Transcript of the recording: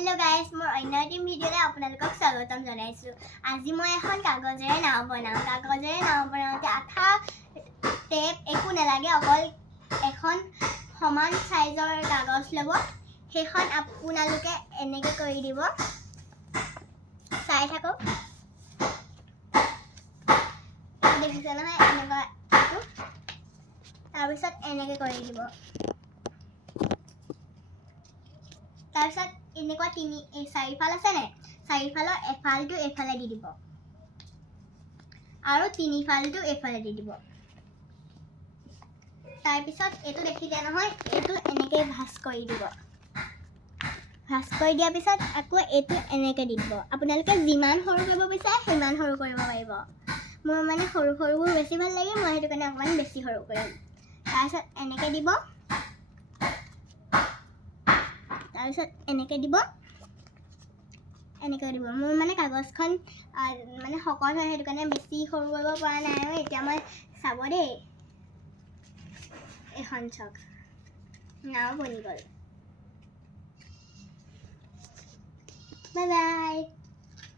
Hello guys, মোৰ অন্য এটি ভিডিঅ'লৈ আপোনালোকক স্বাগতম জনাইছোঁ। আজি মই এখন কাগজেৰে নাও বনাওঁ। কাগজেৰে নাও বনাওঁতে আঠা টেপ একো নালাগে, অকল এখন সমান সাইজৰ কাগজ ল'ব। সেইখন আপোনালোকে এনেকৈ কৰি দিব। চাই থাকক। দেখিছে নহয় এনেকুৱা এইটো। তাৰপিছত এনেকৈ কৰি দিব। তাৰপিছত এনেকুৱা চাৰিফাল আছে নে, চাৰিফালৰ এফালটো এফালে দি দিব আৰু তিনিফালটো এফালে দি দিব। তাৰপিছত এইটো দেখিলে নহয়, এইটো এনেকৈ ভাঁজ কৰি দিব। ভাঁজ কৰি দিয়াৰ পিছত আকৌ এইটো এনেকৈ দি দিব। আপোনালোকে যিমান সৰু কৰিব বিচাৰে সিমান সৰু কৰিব পাৰিব। মোৰ মানে সৰু সৰুবোৰ বেছি ভাল লাগে, মই সেইটো কাৰণে অকণমান বেছি সৰু কৰিম। তাৰপিছত এনেকৈ দিব। তাৰপিছত এনেকৈ দিব, এনেকৈ দিব। মোৰ মানে কাগজখন মানে শকত হয়, সেইটো কাৰণে বেছি সৰু কৰিব পৰা নাই। আৰু এতিয়া মই চাব দেই, এখন চাওক, নাও বনি গ'ল। Bye bye.